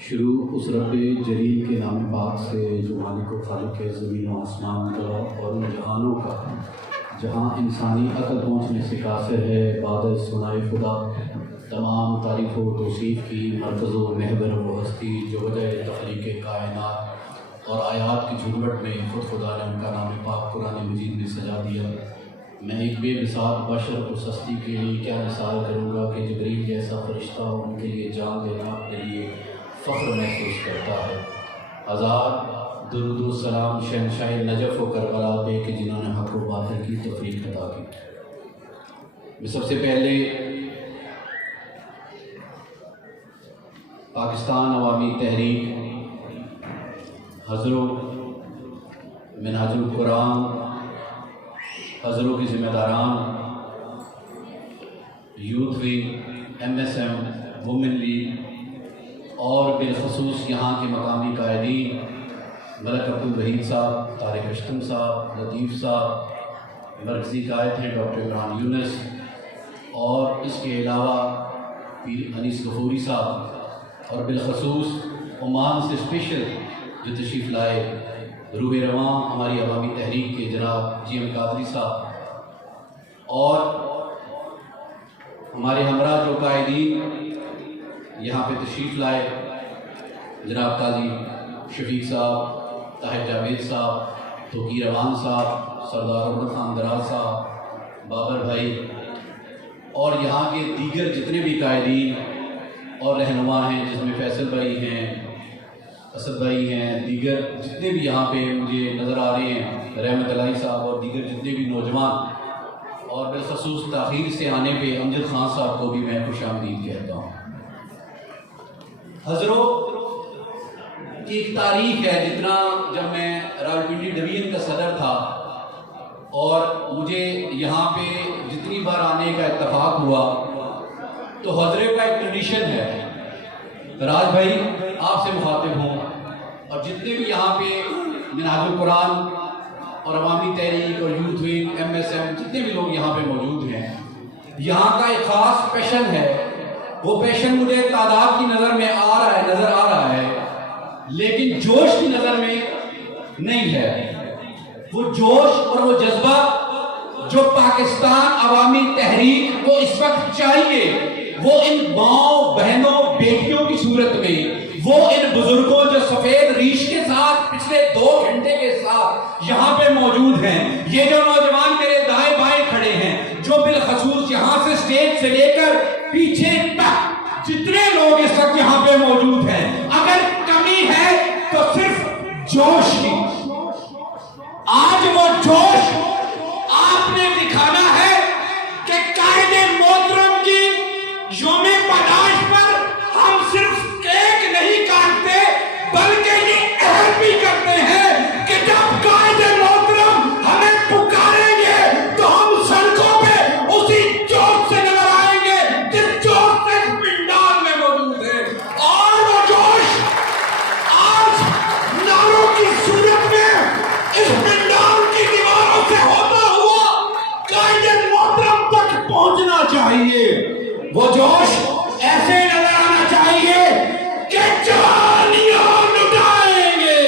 شروع اس رب جلیل کے نام پاک سے جو مالک و خالق ہے زمین و آسمان کا اور ان جہانوں کا، جہاں انسانی عقل پہنچنے سے قاصر ہے۔ بعد ثنائے خدا تمام تعریف و توصیف کی مرکز و محور و ہستی جو وجہ تخلیق کائنات اور آیات کی جھرمٹ میں خود خدا نے ان کا نام پاک قرآن مجید میں سجا دیا۔ میں ایک بے مثال بشر اس ہستی کے لیے کیا مثال کروں گا کہ جبریل جیسا فرشتہ ان کے لیے جان دینا اپنے لیے فخر محسوس کرتا ہے۔ ہزار درود و سلام شہنشاہ نجف و کربلا پہ کہ جنہوں نے حق و باطل کی تفریق عطا کی۔ میں سب سے پہلے پاکستان عوامی تحریک، حضروں، منہاج القرآن، حضروں کی ذمہ داران، youth wing, M S M, women league اور بالخصوص یہاں کے مقامی قائدین ملک عبدالوحید صاحب، طارق اشتم صاحب، لطیف صاحب، مرکزی قائد ہیں ڈاکٹر عمران یونس، اور اس کے علاوہ پیر انیس غفوری صاحب، اور بالخصوص عمان سے اسپیشل جو تشریف لائے روح رواں ہماری عوامی تحریک کے جناب جی ایم قادری صاحب، اور ہمارے ہمراہ جو قائدین یہاں پہ تشریف لائے جناب قاضی شفیق صاحب، طاہر جاوید صاحب، توقیر امان صاحب، سردار عمر خان دراز صاحب، بابر بھائی، اور یہاں کے دیگر جتنے بھی قائدین اور رہنما ہیں جس میں فیصل بھائی ہیں، اسد بھائی ہیں، دیگر جتنے بھی یہاں پہ مجھے نظر آ رہے ہیں، رحمت علائی صاحب اور دیگر جتنے بھی نوجوان، اور بالخصوص تاخیر سے آنے پہ امجد خان صاحب کو بھی میں خوش آمدید کہتا ہوں۔ حضروں کی ایک تاریخ ہے، جتنا جب میں راولپنڈی ڈویژن کا صدر تھا اور مجھے یہاں پہ جتنی بار آنے کا اتفاق ہوا تو حضرے کا ایک ٹریڈیشن ہے، راج بھائی آپ سے مخاطب ہوں اور جتنے بھی یہاں پہ منہاج القرآن اور عوامی تحریک اور youth wing, M S M, جتنے بھی لوگ یہاں پہ موجود ہیں، یہاں کا ایک خاص پیشن ہے۔ وہ پیشن مجھے تعداد کی نظر میں نظر آ رہا ہے، لیکن جوش کی نظر میں نہیں ہے۔ وہ جوش اور وہ جذبہ جو پاکستان عوامی تحریک کو اس وقت چاہیے، وہ ان ماؤں، بہنوں، بیٹیوں کی صورت میں، وہ ان بزرگوں جو سفید ریش کے ساتھ پچھلے 2 گھنٹے کے ساتھ یہاں پہ موجود ہیں، یہ جو نوجوان میرے دائیں بائیں کھڑے ہیں، جو بالخصوص یہاں سے سٹیج سے لے کر پیچھے تک جتنے لوگ اس وقت یہاں پہ موجود ہیں، اگر کمی ہے تو صرف جوش کی۔ آج وہ جوش آپ نے دکھانا ہے کہ قائد محترم کی یوم پیدائش پر ہم صرف کیک نہیں کاٹتے بلکہ یہ عہد بھی کرتے ہیں کہ جب قائد محترم ہمیں پکاریں گے تو ہم سڑکوں پہ اسی جوش سے نظر آئیں گے جس جوش سے پنڈال میں موجود ہے۔ اور وہ جوش آج نعروں کی صورت میں اس پنڈال کی دیواروں سے ہوتا ہوا قائد محترم تک پہنچنا چاہیے۔ وہ جوش ایسے نظر آنا چاہیے کہ جوانیاں لٹائیں گے۔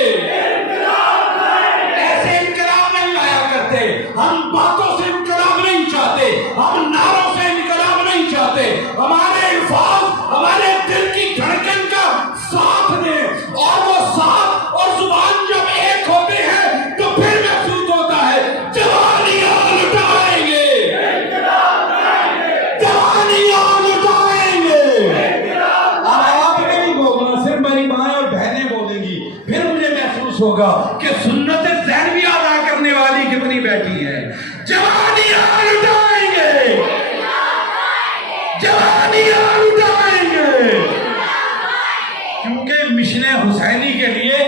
ایسے انقلاب نہیں لایا کرتے، ہم باتوں سے انقلاب نہیں چاہتے، ہم نعروں سے انقلاب نہیں چاہتے۔ ہمارے الفاظ ہمارے دل کی دھڑکن کا ساتھ دیں، اور وہ ساتھ اور زبان جب ایک ہوتے ہیں تو پھر محسوس ہوتا ہے جوانیاں لٹائیں گے، جوانیاں لٹائیں گے۔ اب آپ نہیں بولنا، صرف میری ماں اور بہنیں بولیں گی، پھر مجھے محسوس ہوگا کہ سنت زینبیہ ادا کرنے والی کتنی بیٹھی ہے۔ جوانیاں لٹائیں گے، جوانیاں لٹائیں گے، کیونکہ مشن حسینی کے لیے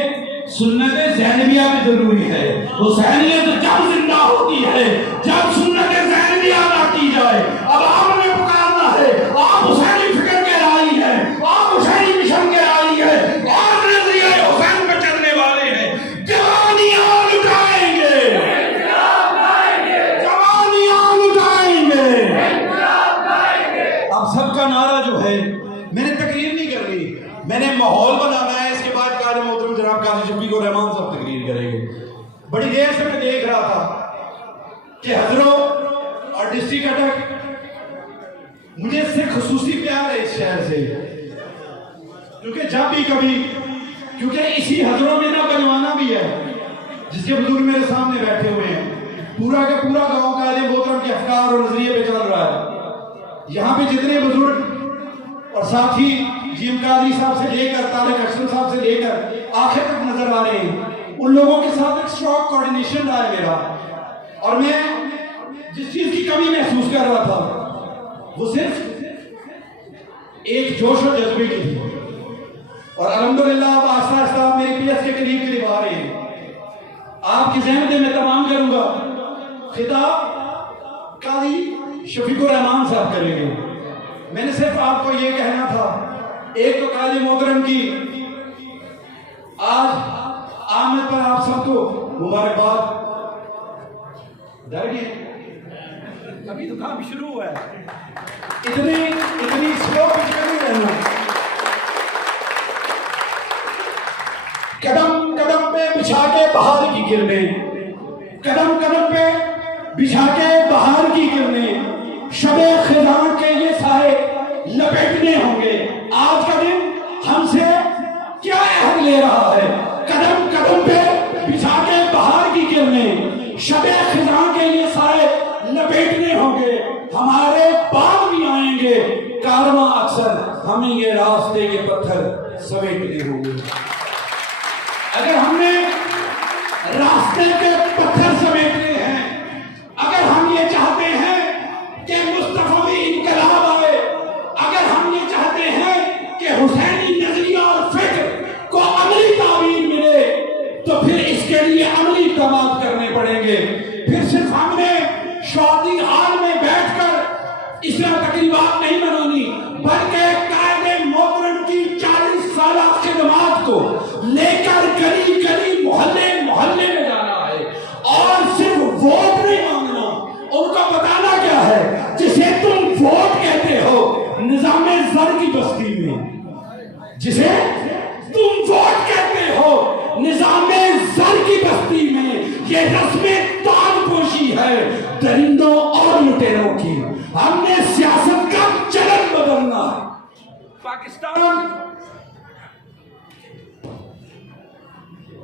سنت زینبیہ بھی ضروری ہے۔ حسینیت جب زندہ ہوتی ہے جب سنت زینبیہ ادا کی جائے۔ اب آپ نے پکارنا ہے، آپ حسینی فکر کے رائی ہیں، آپ حسینی مشن کے رائی ہیں، آپ نظریہ حسین پہ چلنے والے ہیں۔ جوانیاں لٹائیں گے، جوانیاں لٹائیں گے۔ اب سب کا نعرہ جو ہے میں نے تقریر نہیں کرنی، میں نے ماحول بنانا ہے. اس کے بعد قاری محترم جناب قاضی شفیق الرحمان صاحب تقریر کریں گے. بڑی دیر سے میں دیکھ رہا تھا کہ حضروں اور ڈسٹرکٹ اٹک، مجھے اس سے خصوصی پیار ہے اس شہر سے، کیونکہ جب بھی کبھی، کیونکہ اسی حضروں میں نہ بنوانا بھی ہے جس کے بزرگ میرے سامنے بیٹھے ہوئے ہیں. پورا کا پورا گاؤں قائد محترم کے افکار اور نظریے پہ چل رہا ہے. یہاں پہ جتنے بزرگ اور ساتھی جی ایم قادری صاحب سے لے کر طارق اشرف صاحب سے لے کر آخر تک نظر آ رہے ہیں، ان لوگوں کے ساتھ ایک اسٹرانگ کوارڈینیشن رہا ہے میرا. اور میں جس چیز کی کمی محسوس کر رہا تھا وہ صرف ایک جوش و جذبے کی تھی. اور الحمدللہ اب آہستہ آہستہ میرے پی ایس کے قریب آ رہے ہیں. آپ کی ذہن میں تمام کروں گا. خطاب قاضی شفیق الرحمان صاحب کریں گے. میں نے صرف آپ کو یہ کہنا تھا، ایک تو قاضی محترم کی آج آمد پر آپ سب کو مبارکباد. ڈر گئے؟ ابھی تو کام شروع ہوا ہے. اتنی سلو نہیں رہنا. قدم قدم پہ بچھا کے بہار کی کرنیں، قدم قدم پہ بچھا کے بہار کی کرنیں، شب خزاں کے یہ سائے لپیٹنے ہوں گے. آج کا دن ہم سے کیا عہد لے رہا ہے؟ قدم قدم پہ بچھا کے بہار کی کرنیں، شب خزاں کے یہ سائے لپیٹنے ہوں گے. ہمارے بعد بھی آئیں گے کارواں اکثر، ہمیں یہ راستے کے پتھر سمیٹنے ہوں گے. اگر ہم نے راستے کے پتھر سمیٹنے ہیں، اگر ہم یہ چاہتے ہیں کہ مصطفی انقلاب آئے، اگر ہم یہ چاہتے ہیں کہ حسینی نظریہ اور فکر کو عملی تعبیر ملے، تو پھر اس کے لیے عملی اقدامات کرنے پڑیں گے. پھر صرف ہم نے شادی ہال میں بیٹھ کر اس طرح تقریبات نہیں منانی، بلکہ قائد محترم کی 40 سالہ خدمات کو لے کر گلی گلی محلے محلے میں جانا ہے. اور صرف ووٹ نہیں مانگنا، ان کو بتانا کیا ہے جسے تم ووٹ کہتے ہو نظام زر کی بستی میں، جسے تم ووٹ کہتے ہو نظام زر کی بستی میں، یہ رسم تاج پوشی ہے درندوں اور لٹیروں کی. ہم نے سیاست کا چلن بدلنا ہے.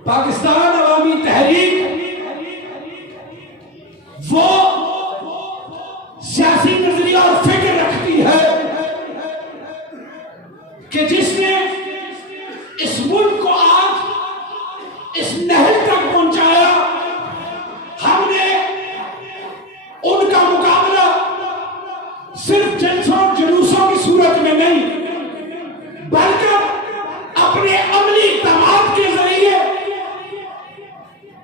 پاکستان عوامی تحریک وہ سیاسی نظریہ اور فکر رکھتی ہے کہ جس نے اس ملک کو آج اس نہر تک پہنچایا. ہم نے ان کا مقابلہ صرف جلسوں جلوسوں کی صورت میں نہیں، بلکہ اپنے عملی اقدامات کے ذریعے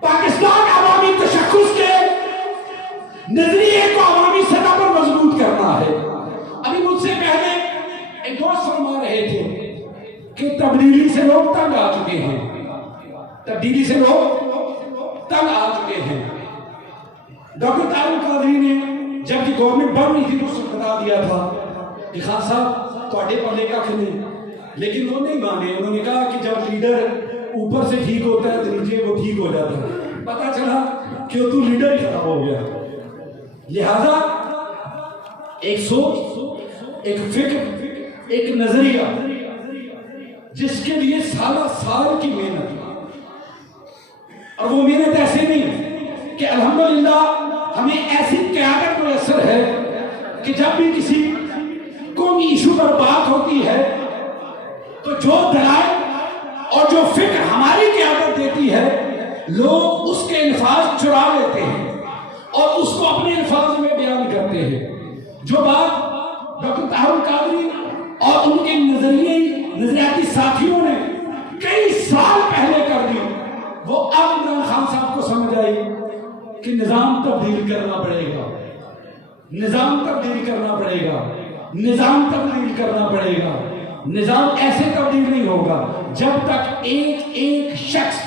پاکستان عوامی تشخص کے نظریے کو عوامی سطح پر مضبوط کرنا ہے. ابھی مجھ سے پہلے ایک دوست فرما رہے تھے کہ تبدیلی سے لوگ تنگ آ چکے ہیں، تبدیلی سے لوگ تنگ آ چکے ہیں. ڈاکٹر طارق قادری نے جب کہ گورنمنٹ بن رہی تھی تو اس کو بتا دیا تھا کہ خان صاحب تھوڑے پلے کا کھلے، لیکن وہ نہیں مانے. انہوں نے کہا کہ جب لیڈر اوپر سے ٹھیک ہوتا ہے تو نیچے وہ ٹھیک ہو جاتا ہے. پتا چلا کہ تو لیڈر ہی خراب ہو گیا. لہذا ایک سوچ، ایک فکر، ایک نظریہ جس کے لیے سالہ سال کی محنت، اور وہ محنت ایسے نہیں کہ الحمدللہ ہمیں ایسی قیادت میسر ہے کہ جب بھی کسی قومی ایشو پر بات ہوتی ہے تو جو دلائل اور جو فکر ہماری قیادت دیتی ہے لوگ اس کے الفاظ چرا لیتے ہیں اور اس کو اپنے الفاظ میں بیان کرتے ہیں. جو بات ڈاکٹر طارق قادری اور ان کے نظریاتی ساتھیوں نے کئی سال پہلے کر دی، وہ اب عمران خان صاحب کو سمجھ آئی کہ نظام تبدیل کرنا پڑے گا، نظام تبدیل کرنا پڑے گا، نظام تبدیل کرنا پڑے گا. نظام ایسے تبدیل نہیں ہوگا جب تک ایک ایک شخص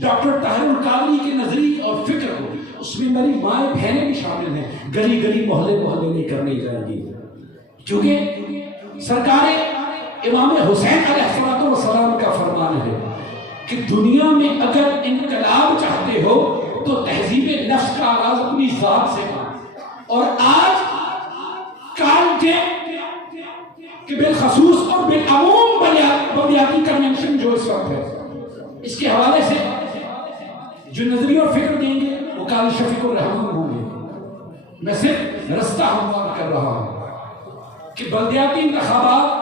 ڈاکٹر طارق قادری کے نظریے اور فکر کو، اس میں میری مائیں بہنیں بھی شامل ہیں، گلی گلی محلے محلے نہیں کرنے جائیں گی. کیونکہ سرکاریں امام حسین علیہ السلام کا فرمان ہے کہ دنیا میں اگر انقلاب چاہتے ہو تو تہذیب نفس کا آغاز اپنی ذات سے کرو. اور آج کال کے کہ بالخصوص اور بالعموم بنیادی کنونشن جو اس وقت ہے، اس کے حوالے سے جو نظریہ اور فکر دیں گے وہ قاضی شفیق الرحمان ہوں گے. میں صرف رستہ ہموار کر رہا ہوں کہ بلدیاتی انتخابات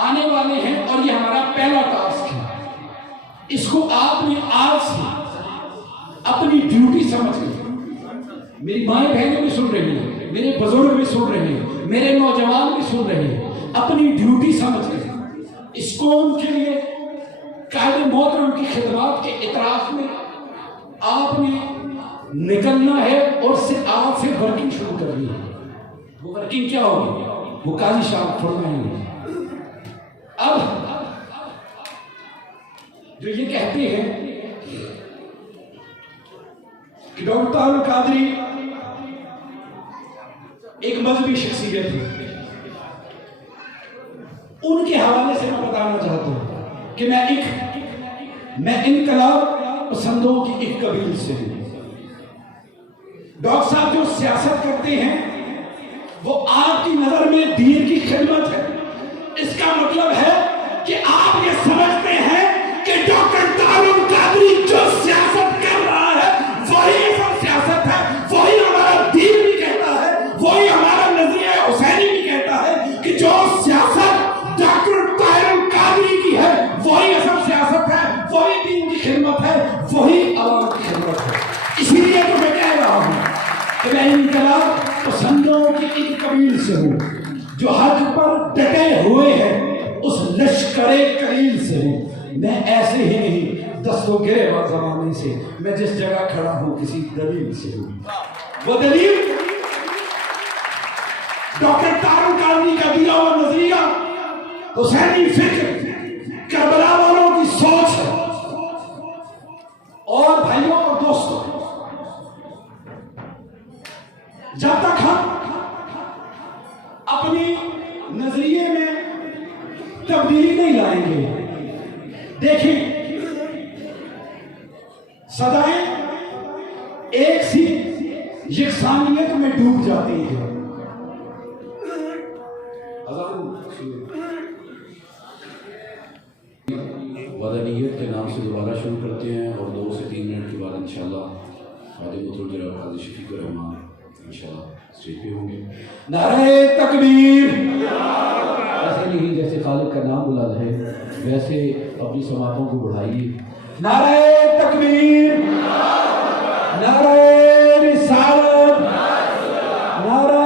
آنے والے ہیں اور یہ ہمارا پہلا ٹاسک ہے. اس کو آپ نے آج سے اپنی ڈیوٹی سمجھ لی. میری مائیں بہنیں بھی سن رہی ہیں، میرے بزرگ بھی سن رہے ہیں، میرے نوجوان بھی سن رہے ہیں. اپنی ڈیوٹی سمجھ لیں. اس قوم کے لیے قائد محترم کی خدمات کے اعتراف میں آپ نے نکلنا ہے اور آپ سے ورکنگ شروع کرنی ہے. وہ ورکنگ کیا ہوگی وہ قاضی صاحب فرمائیں گے. اب جو یہ کہتے ہیں کہ ڈاکٹر طاہر القادری ایک مذہبی شخصیت ہے، ان کے حوالے سے میں بتانا چاہتا ہوں کہ میں انقلاب پسندوں کی ایک قبیل سے ہوں. ڈاکٹر صاحب جو سیاست کرتے ہیں وہ آپ کی نظر میں دین کی خدمت ہے. اس کا مطلب ہے کہ آپ یہ سمجھتے ہیں کہ ڈاکٹر طاہر القادری جو سیاست کر رہا ہے وہی سب سیاست ہے، وہی ہمارا دین بھی کہتا ہے، وہی ہمارا نظریہ حسینی بھی کہتا ہے کہ جو سیاست ڈاکٹر طاہر القادری کی ہے وہی اصل سیاست ہے، وہی دین کی خدمت ہے، وہی عوام کی خدمت ہے. اسی لیے تو میں کہہ رہا ہوں کہ میں انقلاب پسندوں کی ایک قبیل سے ہوں، جو حق پر ڈٹے ہوئے ہیں اس لشکر قلیل سے ہوں. میں ایسے ہی نہیں دست و گریباں زمانے سے، میں جس جگہ کھڑا ہوں کسی دلیل سے ہوں. وہ دلیل ڈاکٹر طاہر القادری کا دیا ہوا نظریہ، حسینی فکر، کربلا والوں کی سوچ ہے. اور بھائیوں اور دوستوں، جب تک ہم اپنی نظریے میں تبدیلی نہیں لائیں گے، دیکھیں صدائیں ایک سی یکسانیت میں ڈوب جاتی ہے. وطنیت کے نام سے دوبارہ شروع کرتے ہیں اور 2 سے 3 منٹ کے بعد انشاءاللہ قاضی مطلب جناب قاضی شفیق الرحمان انشاءاللہ اسٹیج پہ ہوں گے. نعرہ تکبیر. ایسے نہیں جیسے خالق کا نام بلند ہے ویسے اپنی سماعتوں کو بڑھائیے. نعرہ تکبیر، نعرہ رسالت، نعرہ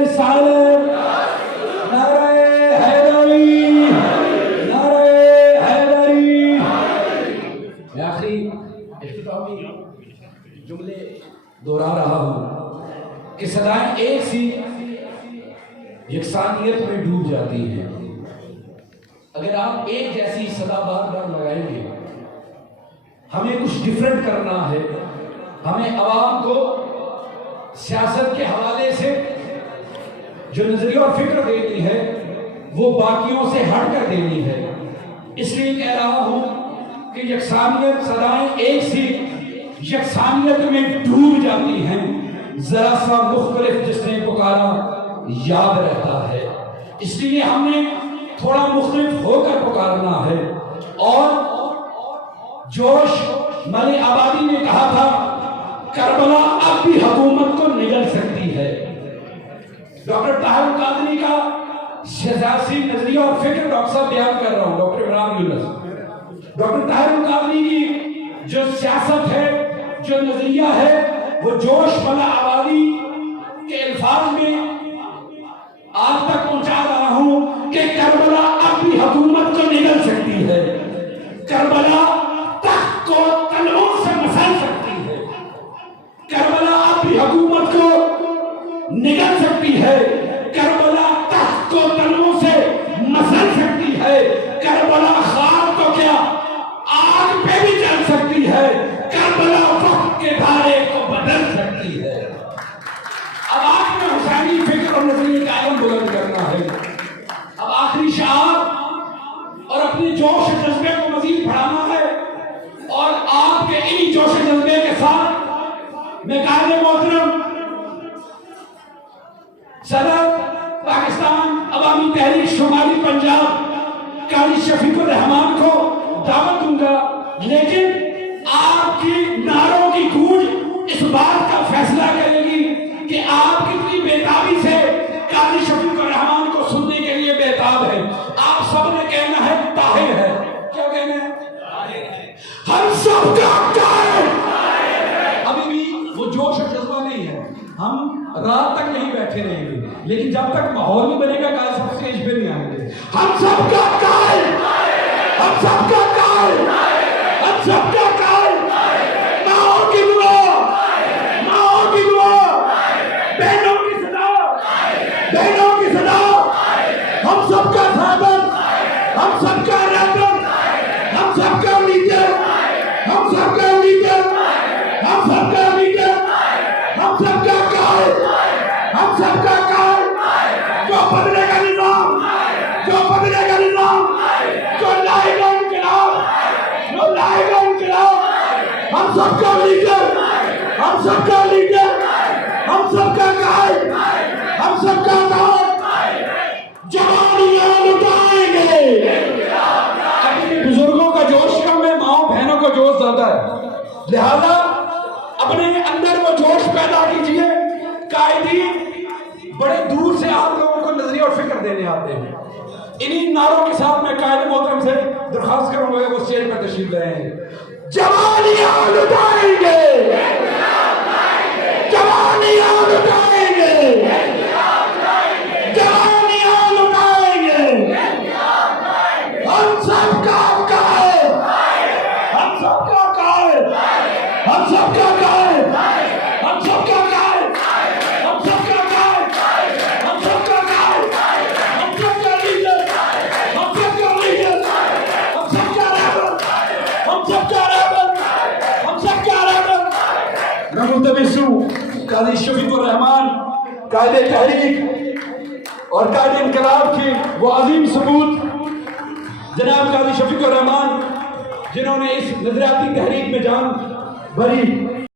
رسالت، نعرہ حیدری، نعرہ حیدری. میں آخری اختتامی جملے دہرا رہا ہوں کہ صدائیں ایک سی یکسانیت میں ڈوب جاتی ہیں. اگر آپ ایک جیسی صدا بار بار لگائیں گے، ہمیں کچھ ڈیفرنٹ کرنا ہے. ہمیں عوام کو سیاست کے حوالے سے جو نظریہ اور فکر دینی ہے وہ باقیوں سے ہٹ کر دینی ہے. اس لیے کہہ رہا ہوں کہ یکسانیت، صدائیں ایک سی یکسانیت میں ڈوب جاتی ہیں. ذرا سا مختلف جس نے پکارا یاد رہتا ہے. اس لیے ہم نے تھوڑا مختلف ہو کر پکارنا ہے. اور جوش ملی آبادی نے کہا تھا کربلا اب بھی حکومت کو نگل سکتی ہے. ڈاکٹر طاہر القادری کا سیاسی نظریہ اور فکر ڈاکٹر صاحب بیان کر رہا ہوں، ڈاکٹر عمران یونس. ڈاکٹر طاہر القادری کی جو سیاست ہے، جو نظریہ ہے، وہ جوش ملا آبادی کے الفاظ میں آپ تک پہنچا رہا ہوں کہ کربلا اب بھی حکومت کو نگل سکتی ہے. کربلا تخت کو تلووں سے مسل سکتی ہے. کربلا اب بھی حکومت کو نگل سکتی ہے. کربلا تخت کو تلووں سے مسل سکتی ہے. کربلا خاک تو کیا آگ پہ بھی جل سکتی ہے. کربلا وقت کے دھارے کو بدل سکتی ہے. اب آپ نے حسینی فکر اور نظریے کا علم بلند کرنا ہے. اب آخری شعار اپنے جوش جذبے کو مزید بڑھانا ہے، اور آپ کے انہی جوش جذبے کے ساتھ میں قائد محترم صدر پاکستان عوامی تحریک شمالی پنجاب قاضی شفیق الرحمان کو دعوت دوں گا، لیکن آپ کی نعروں کی گونج اس بات کا فیصلہ کرے گی کہ آپ کتنی بےتابی سے قاضی شفیق الرحمان کو سننے کے لیے بےتاب ہے۔ آپ سب نے کہنا ہے طاہر ہے، کیا کہنا ہے؟ ہم سب کا طاہر۔ ابھی بھی وہ جوش اور جذبہ نہیں ہے، ہم رات تک نہیں بیٹھے رہیں گے، لیکن جب تک ماحول نہیں بنے گا قاضی صاحب اسٹیج پہ نہیں آئیں گے۔ ہم سب کا طاہر، ہم سب کا طاہر، ہم سب کا طاہر۔ ماؤں کی دعا، ماؤں کی دعا، بہنوں کی صدا، بہنوں کی صدا، ہم سب کا صادر، ہم سب کا رہبر، ہم سب کا لیڈر، ہم سب کا لیڈر، ہم سب کا لیڈر، ہم سب کا قائد، ہم سب کا قائد۔ جو بدلے گا نظام، جو بدلے گا نظام، جو لائے گا انقلاب، جو لائے گا انقلاب، ہم سب کا لیڈر، ہم سب کا لیڈر، ہم سب کا قائد، ہم سب کا قائد۔ جوانیاں لٹائیں گے۔ ابھی بزرگوں کا جوش کم ہے، ماؤں بہنوں کا جوش زیادہ ہے، لہذا اپنے اندر وہ جوش پیدا کیجئے۔ قائدین بڑے دور سے آپ لوگوں کو نظریہ اور فکر دینے آتے ہیں۔ انہی نعروں کے ساتھ میں قائد محترم سے درخواست کروں گا کہ وہ اسٹیج پر تشریف لائیں گے۔ جوانیاں لٹائیں گے، جوانیاں لٹائیں گے، جوانیاں لٹائیں گے۔ ہم سب کا قائد، ہم سب کا قائد، ہم سب کا قائد، ہم سب کا قائد، ہم سب کا قائد، ہم سب کا قائد، ہم سب کا لیڈر، ہم سب کا لیڈر، ہم سب کا رہبر، ہم سب کا رہبر، ہم سب کا رہبر۔ میں ملتمس ہوں قاضی شفیق الرحمان قائد تحریک اور قائد انقلاب کی وہ عظیم ثبوت جناب قاضی شفیق الرحمان، جنہوں نے اس نظریاتی تحریک میں جان بھری،